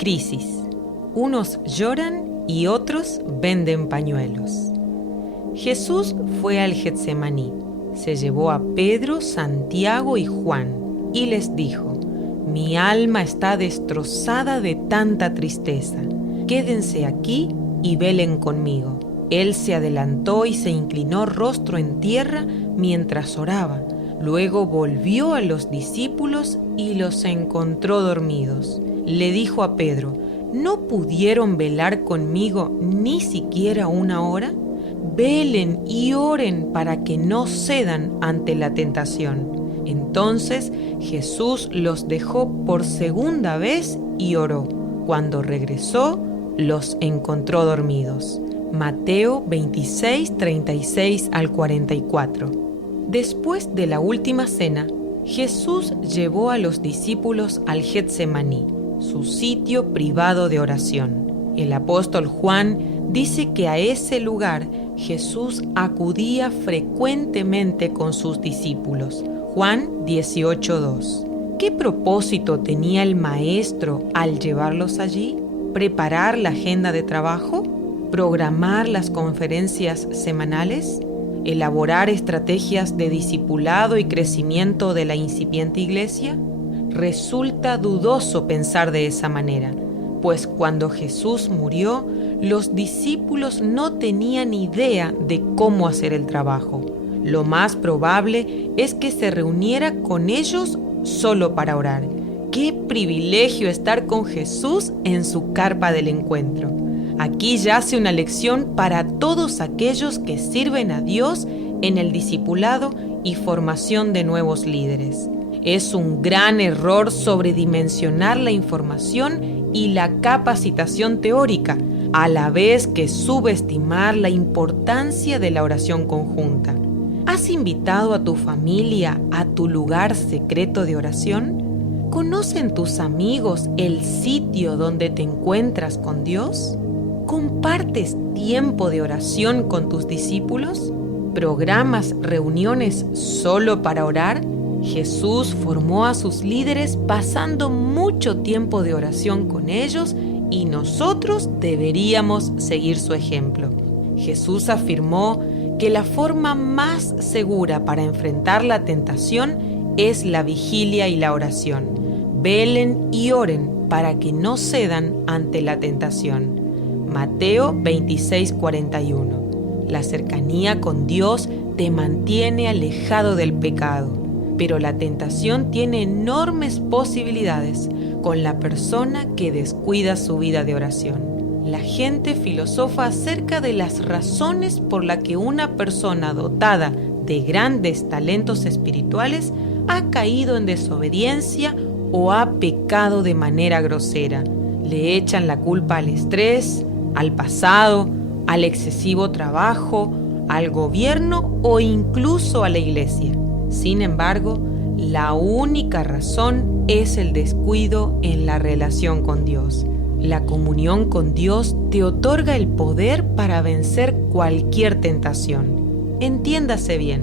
Crisis. Unos lloran y otros venden pañuelos. Jesús fue al Getsemaní, se llevó a Pedro, Santiago y Juan y les dijo: mi alma está destrozada de tanta tristeza. Quédense aquí y velen conmigo. Él se adelantó y se inclinó rostro en tierra mientras oraba. Luego volvió a los discípulos y los encontró dormidos. Le dijo a Pedro: ¿no pudieron velar conmigo ni siquiera una hora? Velen y oren para que no cedan ante la tentación. Entonces Jesús los dejó por segunda vez y oró. Cuando regresó, los encontró dormidos. Mateo 26, 36 al 44. Después de la última cena, Jesús llevó a los discípulos al Getsemaní, su sitio privado de oración. El apóstol Juan dice que a ese lugar Jesús acudía frecuentemente con sus discípulos. Juan 18:2. ¿Qué propósito tenía el maestro al llevarlos allí? ¿Preparar la agenda de trabajo? ¿Programar las conferencias semanales? ¿Elaborar estrategias de discipulado y crecimiento de la incipiente iglesia? Resulta dudoso pensar de esa manera, pues cuando Jesús murió, los discípulos no tenían idea de cómo hacer el trabajo. Lo más probable es que se reuniera con ellos solo para orar. ¡Qué privilegio estar con Jesús en su carpa del encuentro! Aquí yace una lección para todos aquellos que sirven a Dios en el discipulado y formación de nuevos líderes. Es un gran error sobredimensionar la información y la capacitación teórica, a la vez que subestimar la importancia de la oración conjunta. ¿Has invitado a tu familia a tu lugar secreto de oración? ¿Conocen tus amigos el sitio donde te encuentras con Dios? ¿Compartes tiempo de oración con tus discípulos? ¿Programas reuniones solo para orar? Jesús formó a sus líderes pasando mucho tiempo de oración con ellos y nosotros deberíamos seguir su ejemplo. Jesús afirmó que la forma más segura para enfrentar la tentación es la vigilia y la oración. Velen y oren para que no cedan ante la tentación. Mateo 26:41. La cercanía con Dios te mantiene alejado del pecado, pero la tentación tiene enormes posibilidades con la persona que descuida su vida de oración. La gente filosofa acerca de las razones por las que una persona dotada de grandes talentos espirituales ha caído en desobediencia o ha pecado de manera grosera. Le echan la culpa al estrés, al pasado, al excesivo trabajo, al gobierno o incluso a la iglesia. Sin embargo, la única razón es el descuido en la relación con Dios. La comunión con Dios te otorga el poder para vencer cualquier tentación. Entiéndase bien,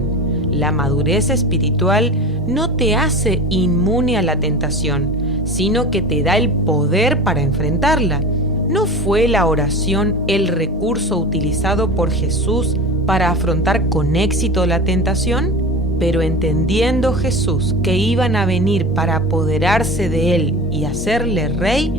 la madurez espiritual no te hace inmune a la tentación, sino que te da el poder para enfrentarla. ¿No fue la oración el recurso utilizado por Jesús para afrontar con éxito la tentación? Pero entendiendo Jesús que iban a venir para apoderarse de él y hacerle rey,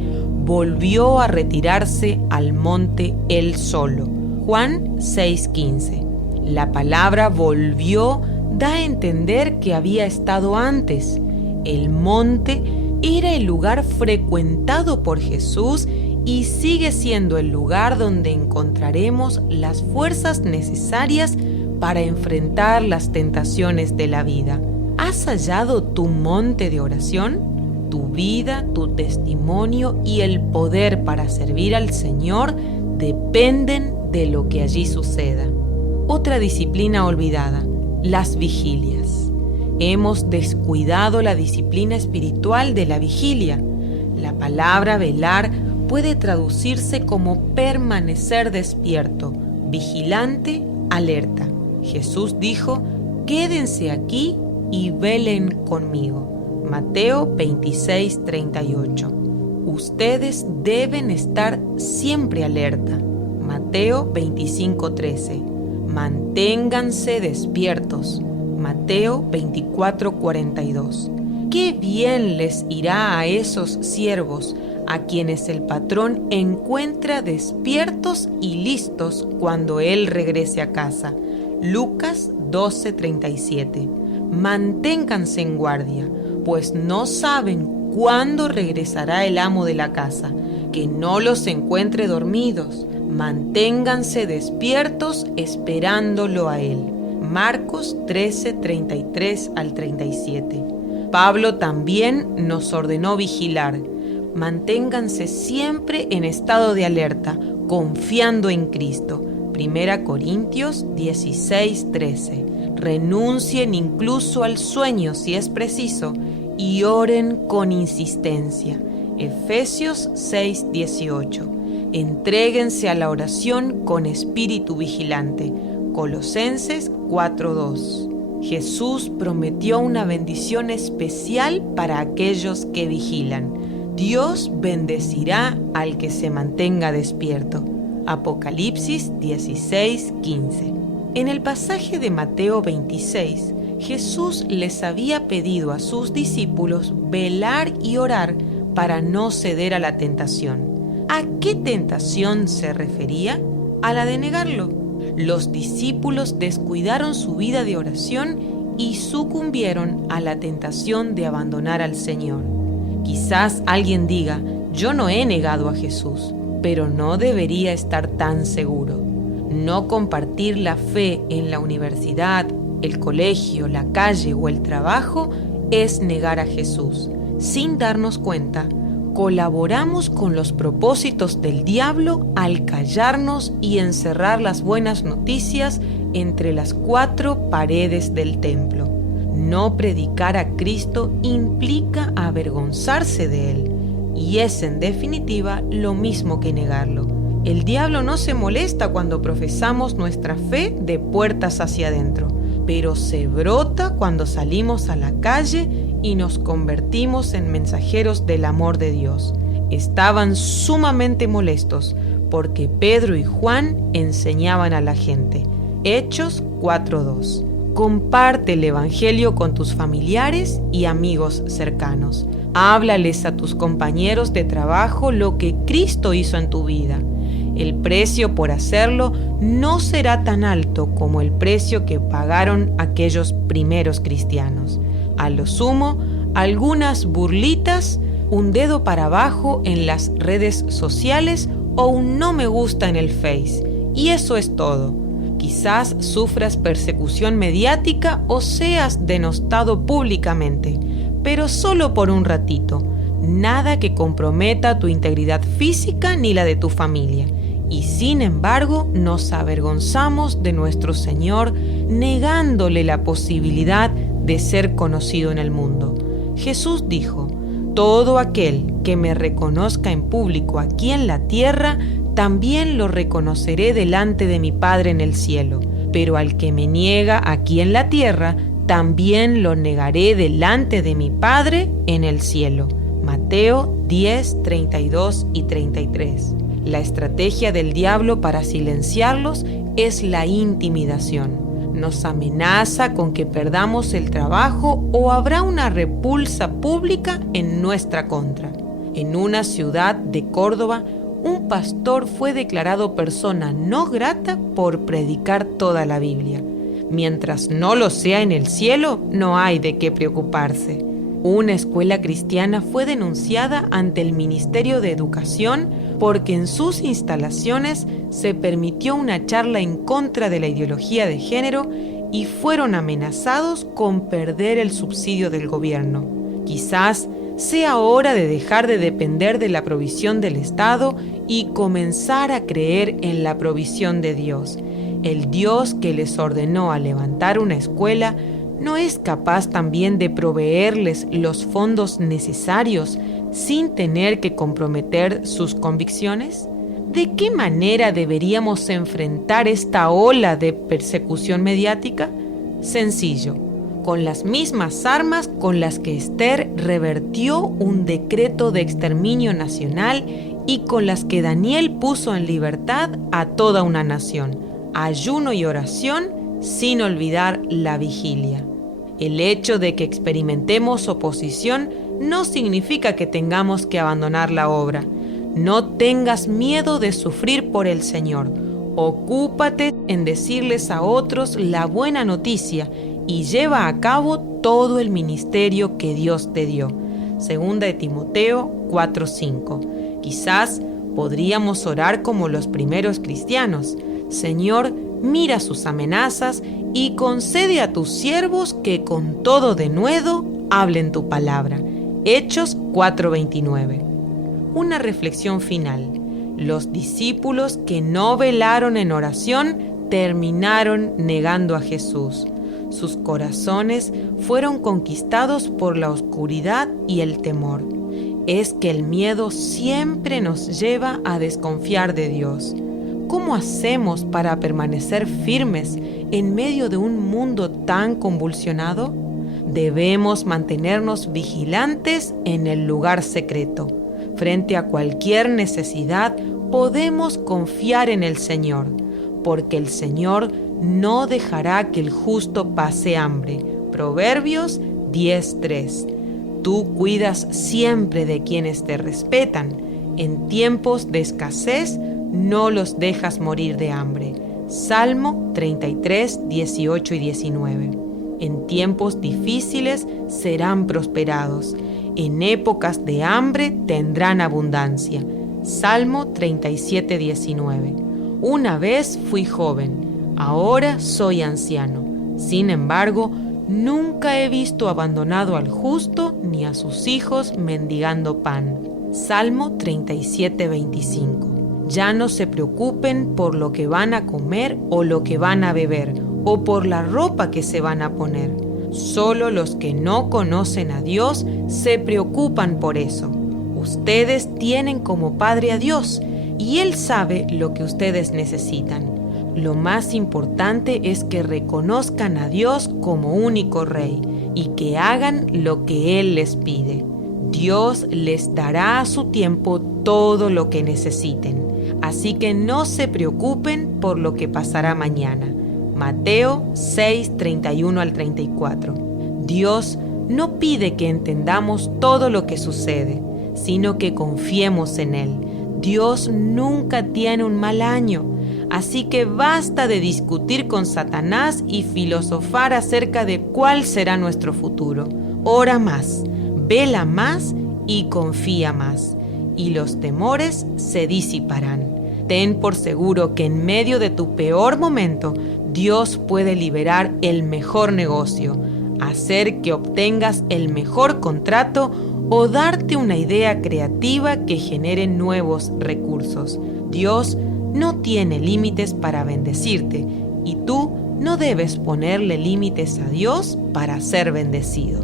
volvió a retirarse al monte él solo. Juan 6:15. La palabra volvió da a entender que había estado antes. El monte era el lugar frecuentado por Jesús y sigue siendo el lugar donde encontraremos las fuerzas necesarias para enfrentar las tentaciones de la vida. ¿Has hallado tu monte de oración? Tu vida, tu testimonio y el poder para servir al Señor dependen de lo que allí suceda. Otra disciplina olvidada, las vigilias. Hemos descuidado la disciplina espiritual de la vigilia. La palabra velar puede traducirse como permanecer despierto, vigilante, alerta. Jesús dijo: quédense aquí y velen conmigo. Mateo 26:38. Ustedes deben estar siempre alerta. Mateo 25:13. Manténganse despiertos. Mateo 24:42. Qué bien les irá a esos siervos a quienes el patrón encuentra despiertos y listos cuando él regrese a casa. Lucas 12:37. Manténganse en guardia, pues no saben cuándo regresará el amo de la casa, que no los encuentre dormidos. Manténganse despiertos esperándolo a él. Marcos 13:33 al 37. Pablo también nos ordenó vigilar. Manténganse siempre en estado de alerta, confiando en Cristo. 1 Corintios 16:13. Renuncien incluso al sueño si es preciso y oren con insistencia. Efesios 6:18. Entréguense a la oración con espíritu vigilante. Colosenses 4:2. Jesús prometió una bendición especial para aquellos que vigilan. Dios bendecirá al que se mantenga despierto. Apocalipsis 16:15. En el pasaje de Mateo 26, Jesús les había pedido a sus discípulos velar y orar para no ceder a la tentación. ¿A qué tentación se refería? A la de negarlo. Los discípulos descuidaron su vida de oración y sucumbieron a la tentación de abandonar al Señor. Quizás alguien diga, yo no he negado a Jesús, pero no debería estar tan seguro. No compartir la fe en la universidad, el colegio, la calle o el trabajo es negar a Jesús. Sin darnos cuenta, colaboramos con los propósitos del diablo al callarnos y encerrar las buenas noticias entre las 4 paredes del templo. No predicar a Cristo implica avergonzarse de Él, y es en definitiva lo mismo que negarlo. El diablo no se molesta cuando profesamos nuestra fe de puertas hacia adentro, pero se brota cuando salimos a la calle y nos convertimos en mensajeros del amor de Dios. Estaban sumamente molestos porque Pedro y Juan enseñaban a la gente. Hechos 4:2. Comparte el Evangelio con tus familiares y amigos cercanos. Háblales a tus compañeros de trabajo lo que Cristo hizo en tu vida. El precio por hacerlo no será tan alto como el precio que pagaron aquellos primeros cristianos. A lo sumo, algunas burlitas, un dedo para abajo en las redes sociales o un no me gusta en el Face. Y eso es todo. Quizás sufras persecución mediática o seas denostado públicamente, pero solo por un ratito. Nada que comprometa tu integridad física ni la de tu familia. Y sin embargo, nos avergonzamos de nuestro Señor, negándole la posibilidad de ser conocido en el mundo. Jesús dijo, todo aquel que me reconozca en público aquí en la tierra, también lo reconoceré delante de mi Padre en el cielo. Pero al que me niega aquí en la tierra, también lo negaré delante de mi Padre en el cielo. Mateo 10, 32 y 33. La estrategia del diablo para silenciarlos es la intimidación. Nos amenaza con que perdamos el trabajo o habrá una repulsa pública en nuestra contra. En una ciudad de Córdoba, un pastor fue declarado persona no grata por predicar toda la Biblia. Mientras no lo sea en el cielo, no hay de qué preocuparse. Una escuela cristiana fue denunciada ante el Ministerio de Educación porque en sus instalaciones se permitió una charla en contra de la ideología de género y fueron amenazados con perder el subsidio del gobierno. Quizás sea hora de dejar de depender de la provisión del Estado y comenzar a creer en la provisión de Dios. El Dios que les ordenó a levantar una escuela ¿no es capaz también de proveerles los fondos necesarios sin tener que comprometer sus convicciones? ¿De qué manera deberíamos enfrentar esta ola de persecución mediática? Sencillo, con las mismas armas con las que Esther revertió un decreto de exterminio nacional y con las que Daniel puso en libertad a toda una nación. Ayuno y oración, sin olvidar la vigilia. El hecho de que experimentemos oposición no significa que tengamos que abandonar la obra. No tengas miedo de sufrir por el Señor. Ocúpate en decirles a otros la buena noticia y lleva a cabo todo el ministerio que Dios te dio. Segunda de Timoteo 4:5. Quizás podríamos orar como los primeros cristianos. Señor, mira sus amenazas y concede a tus siervos que con todo denuedo hablen tu palabra. Hechos 4:29. Una reflexión final. Los discípulos que no velaron en oración terminaron negando a Jesús. Sus corazones fueron conquistados por la oscuridad y el temor. Es que el miedo siempre nos lleva a desconfiar de Dios. ¿Cómo hacemos para permanecer firmes en medio de un mundo tan convulsionado? Debemos mantenernos vigilantes en el lugar secreto. Frente a cualquier necesidad, podemos confiar en el Señor, porque el Señor no dejará que el justo pase hambre. Proverbios 10:3. Tú cuidas siempre de quienes te respetan. En tiempos de escasez, no los dejas morir de hambre. Salmo 33, 18 y 19. En tiempos difíciles serán prosperados. En épocas de hambre tendrán abundancia. Salmo 37, 19. Una vez fui joven, ahora soy anciano. Sin embargo, nunca he visto abandonado al justo ni a sus hijos mendigando pan. Salmo 37, 25. Ya no se preocupen por lo que van a comer o lo que van a beber, o por la ropa que se van a poner. Solo los que no conocen a Dios se preocupan por eso. Ustedes tienen como Padre a Dios y Él sabe lo que ustedes necesitan. Lo más importante es que reconozcan a Dios como único Rey y que hagan lo que Él les pide. Dios les dará a su tiempo todo lo que necesiten. Así que no se preocupen por lo que pasará mañana. Mateo 6, 31 al 34. Dios no pide que entendamos todo lo que sucede, sino que confiemos en Él. Dios nunca tiene un mal año, así que basta de discutir con Satanás y filosofar acerca de cuál será nuestro futuro. Ora más, vela más y confía más, y los temores se disiparán. Ten por seguro que en medio de tu peor momento, Dios puede liberar el mejor negocio, hacer que obtengas el mejor contrato o darte una idea creativa que genere nuevos recursos. Dios no tiene límites para bendecirte y tú no debes ponerle límites a Dios para ser bendecido.